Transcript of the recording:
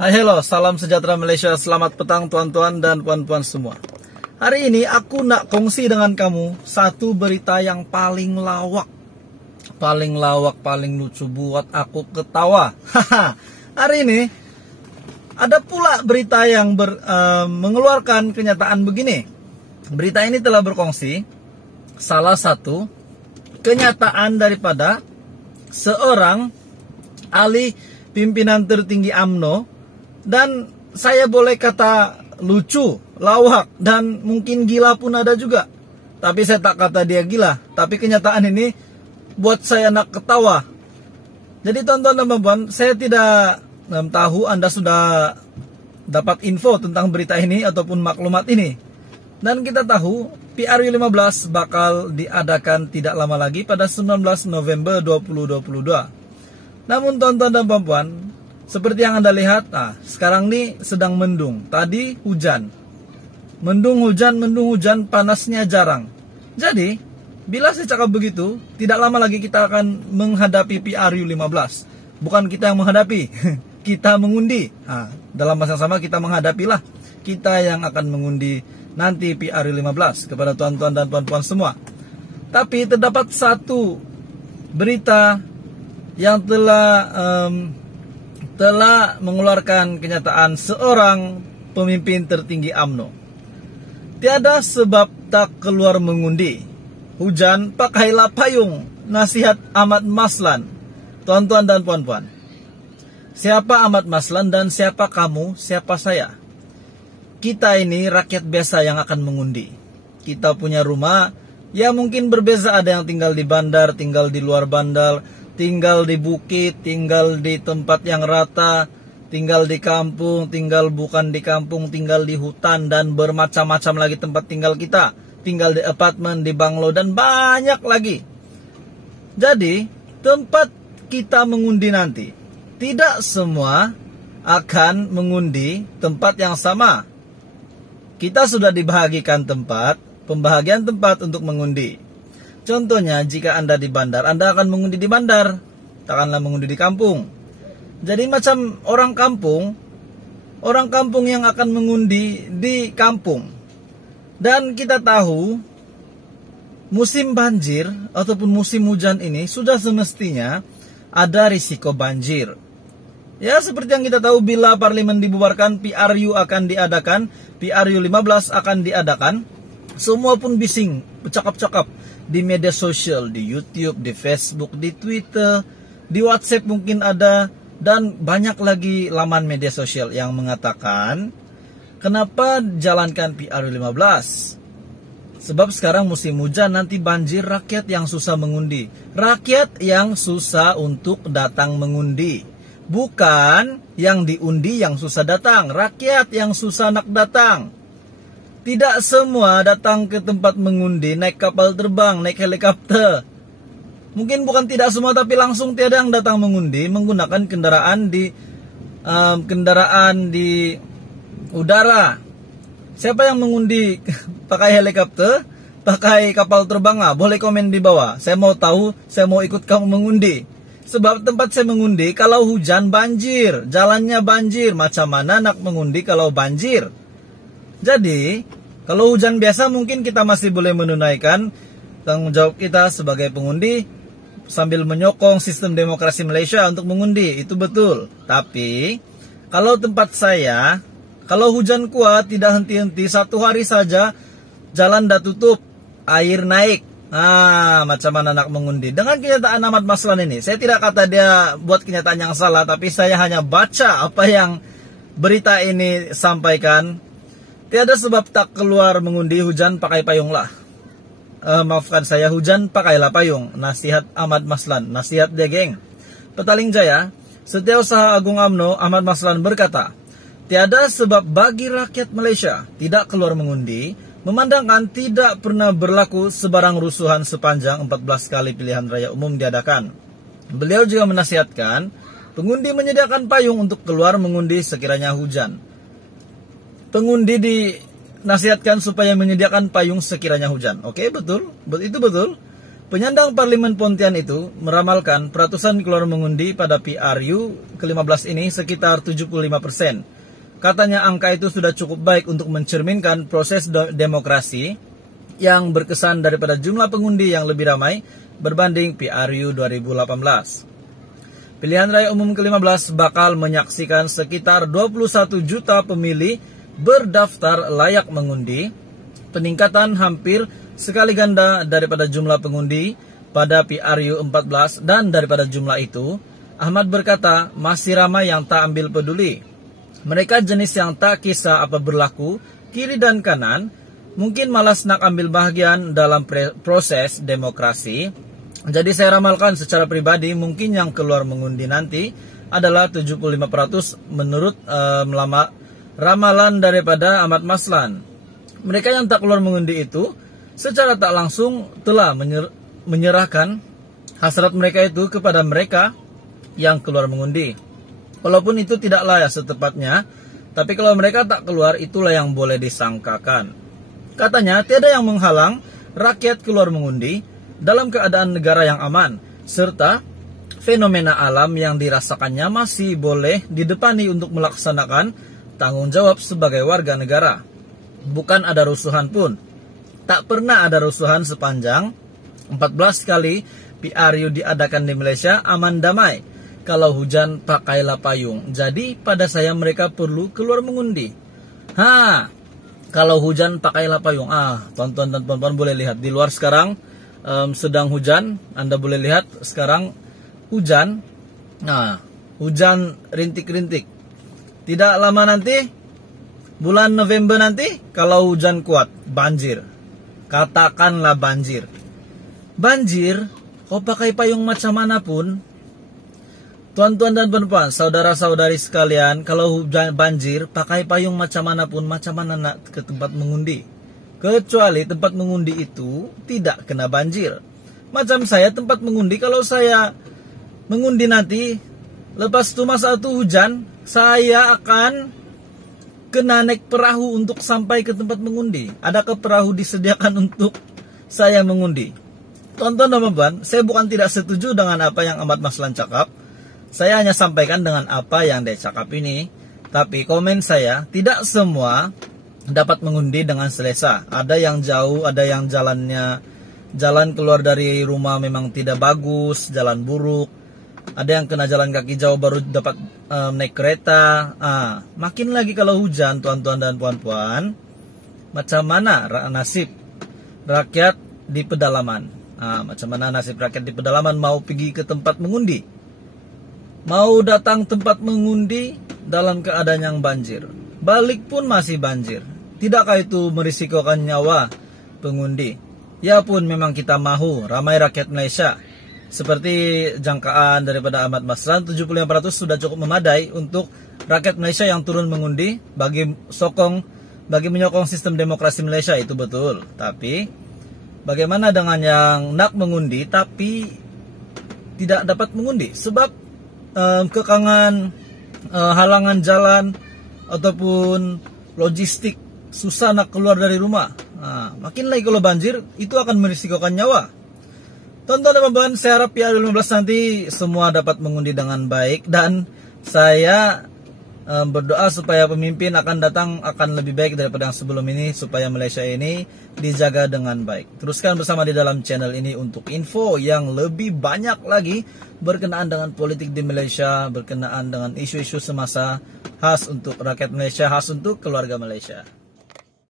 Hai, hello, salam sejahtera Malaysia, selamat petang tuan-tuan dan puan-puan semua. Hari ini aku nak kongsi dengan kamu satu berita yang paling lawak, paling lucu buat aku ketawa. Hari ini ada pula berita yang mengeluarkan kenyataan begini. Berita ini telah berkongsi salah satu kenyataan daripada seorang ahli pimpinan tertinggi UMNO. Dan saya boleh kata lucu, lawak, dan mungkin gila pun ada juga. Tapi saya tak kata dia gila. Tapi kenyataan ini buat saya nak ketawa. Jadi teman-teman dan puan, saya tidak tahu Anda sudah dapat info tentang berita ini ataupun maklumat ini. Dan kita tahu PRU15 bakal diadakan tidak lama lagi pada 19 November 2022. Namun teman-teman dan puan, seperti yang Anda lihat, sekarang ini sedang mendung. Tadi hujan. Mendung hujan, panasnya jarang. Jadi, bila saya cakap begitu, tidak lama lagi kita akan menghadapi PRU15. Bukan kita yang menghadapi, kita mengundi. Dalam masa sama kita menghadapilah. Kita yang akan mengundi nanti PRU15 kepada tuan-tuan dan puan-puan semua. Tapi terdapat satu berita yang telah mengeluarkan kenyataan seorang pemimpin tertinggi UMNO. Tiada sebab tak keluar mengundi. Hujan pakailah payung. Nasihat Ahmad Maslan. Tuan-tuan dan puan-puan, siapa Ahmad Maslan dan siapa kamu, siapa saya? Kita ini rakyat biasa yang akan mengundi. Kita punya rumah, ya mungkin berbeza, ada yang tinggal di bandar, tinggal di luar bandar, tinggal di bukit, tinggal di tempat yang rata, tinggal di kampung, tinggal bukan di kampung, tinggal di hutan, dan bermacam-macam lagi tempat tinggal kita. Tinggal di apartemen, di banglo, dan banyak lagi. Jadi, tempat kita mengundi nanti, tidak semua akan mengundi tempat yang sama. Kita sudah dibahagikan tempat, pembahagian tempat untuk mengundi. Contohnya, jika Anda di bandar, Anda akan mengundi di bandar, takkanlah mengundi di kampung. Jadi macam orang kampung yang akan mengundi di kampung. Dan kita tahu, musim banjir ataupun musim hujan ini sudah semestinya ada risiko banjir. Ya, seperti yang kita tahu, bila parlimen dibubarkan, PRU akan diadakan, PRU15 akan diadakan. Semua pun bising, bercakap-cakap di media sosial, di YouTube, di Facebook, di Twitter, di WhatsApp mungkin ada, dan banyak lagi laman media sosial yang mengatakan, kenapa jalankan PRU15? Sebab sekarang musim hujan, nanti banjir, rakyat yang susah mengundi. Rakyat yang susah untuk datang mengundi. Bukan yang diundi yang susah datang, rakyat yang susah nak datang. Tidak semua datang ke tempat mengundi naik kapal terbang, naik helikopter. Mungkin bukan tidak semua, tapi langsung tiada yang datang mengundi menggunakan kendaraan di udara. Siapa yang mengundi pakai helikopter, pakai kapal terbang? Boleh komen di bawah. Saya mau tahu, saya mau ikut kamu mengundi. Sebab tempat saya mengundi, kalau hujan banjir, jalannya banjir. Macam mana nak mengundi kalau banjir? Jadi, kalau hujan biasa mungkin kita masih boleh menunaikan tanggung jawab kita sebagai pengundi sambil menyokong sistem demokrasi Malaysia untuk mengundi. Itu betul. Tapi, kalau tempat saya, kalau hujan kuat tidak henti-henti, satu hari saja jalan dah tutup, air naik. Macam mana nak mengundi? Dengan kenyataan Ahmad Maslan ini, saya tidak kata dia buat kenyataan yang salah, tapi saya hanya baca apa yang berita ini sampaikan. Tiada sebab tak keluar mengundi, hujan pakai payunglah. Maafkan saya, hujan pakailah payung. Nasihat Ahmad Maslan, nasihat dia geng. Petaling Jaya, Setiausaha Agung UMNO Ahmad Maslan berkata, tiada sebab bagi rakyat Malaysia tidak keluar mengundi, memandangkan tidak pernah berlaku sebarang rusuhan sepanjang 14 kali pilihan raya umum diadakan. Beliau juga menasihatkan pengundi menyediakan payung untuk keluar mengundi sekiranya hujan. Pengundi dinasihatkan supaya menyediakan payung sekiranya hujan. Oke, betul. Itu betul. Penyandang Parlemen Pontian itu meramalkan peratusan keluar mengundi pada PRU ke-15 ini sekitar 75%. Katanya angka itu sudah cukup baik untuk mencerminkan proses demokrasi yang berkesan daripada jumlah pengundi yang lebih ramai berbanding PRU 2018. Pilihan raya umum ke-15 bakal menyaksikan sekitar 21 juta pemilih berdaftar layak mengundi, peningkatan hampir sekali ganda daripada jumlah pengundi pada PRU 14, dan daripada jumlah itu, Ahmad berkata masih ramai yang tak ambil peduli. Mereka jenis yang tak kisah apa berlaku, kiri dan kanan, mungkin malas nak ambil bahagian dalam proses demokrasi. Jadi saya ramalkan secara pribadi mungkin yang keluar mengundi nanti adalah 75% menurut ramalan daripada Ahmad Maslan. Mereka yang tak keluar mengundi itu secara tak langsung telah menyerahkan hasrat mereka itu kepada mereka yang keluar mengundi. Walaupun itu tidaklah ya setepatnya, tapi kalau mereka tak keluar itulah yang boleh disangkakan. Katanya tiada yang menghalang rakyat keluar mengundi dalam keadaan negara yang aman, serta fenomena alam yang dirasakannya masih boleh didepani untuk melaksanakan tanggung jawab sebagai warga negara. Bukan ada rusuhan pun. Tak pernah ada rusuhan sepanjang 14 kali PRU diadakan di Malaysia aman damai. Kalau hujan pakailah payung. Jadi pada saya mereka perlu keluar mengundi. Kalau hujan pakailah payung. Tonton dan puan-puan boleh lihat di luar sekarang sedang hujan. Anda boleh lihat sekarang hujan. Hujan rintik-rintik. Tidak lama nanti, bulan November nanti, kalau hujan kuat, banjir. Katakanlah banjir. Banjir, kau pakai payung macam mana pun, tuan-tuan dan puan-puan, saudara-saudari sekalian, kalau hujan banjir, pakai payung macam mana pun, macam mana nak ke tempat mengundi. Kecuali tempat mengundi itu tidak kena banjir. Macam saya tempat mengundi, kalau saya mengundi nanti, lepas itu masa itu hujan, saya akan kena naik perahu untuk sampai ke tempat mengundi. Adakah perahu disediakan untuk saya mengundi? Tonton dan puan, saya bukan tidak setuju dengan apa yang Ahmad Maslan cakap. Saya hanya sampaikan dengan apa yang dia cakap ini. Tapi komen saya, tidak semua dapat mengundi dengan selesa. Ada yang jauh, ada yang jalan keluar dari rumah memang tidak bagus, jalan buruk. Ada yang kena jalan kaki jauh baru dapat naik kereta. Makin lagi kalau hujan, tuan-tuan dan puan-puan, macam mana nasib rakyat di pedalaman? Macam mana nasib rakyat di pedalaman mau pergi ke tempat mengundi? Mau datang tempat mengundi dalam keadaan yang banjir. Balik pun masih banjir. Tidakkah itu merisikokan nyawa pengundi? Ya pun memang kita mahu ramai rakyat Malaysia. Seperti jangkaan daripada Ahmad Maslan, 75% sudah cukup memadai untuk rakyat Malaysia yang turun mengundi bagi menyokong sistem demokrasi Malaysia, itu betul. Tapi bagaimana dengan yang nak mengundi tapi tidak dapat mengundi sebab kekangan, halangan jalan ataupun logistik, susah nak keluar dari rumah. Makin lagi kalau banjir, itu akan merisikokan nyawa. Tonton teman-teman, saya harap PRU 15 nanti semua dapat mengundi dengan baik, dan saya berdoa supaya pemimpin akan datang akan lebih baik daripada yang sebelum ini, supaya Malaysia ini dijaga dengan baik. Teruskan bersama di dalam channel ini untuk info yang lebih banyak lagi berkenaan dengan politik di Malaysia, berkenaan dengan isu-isu semasa, khas untuk rakyat Malaysia, khas untuk keluarga Malaysia.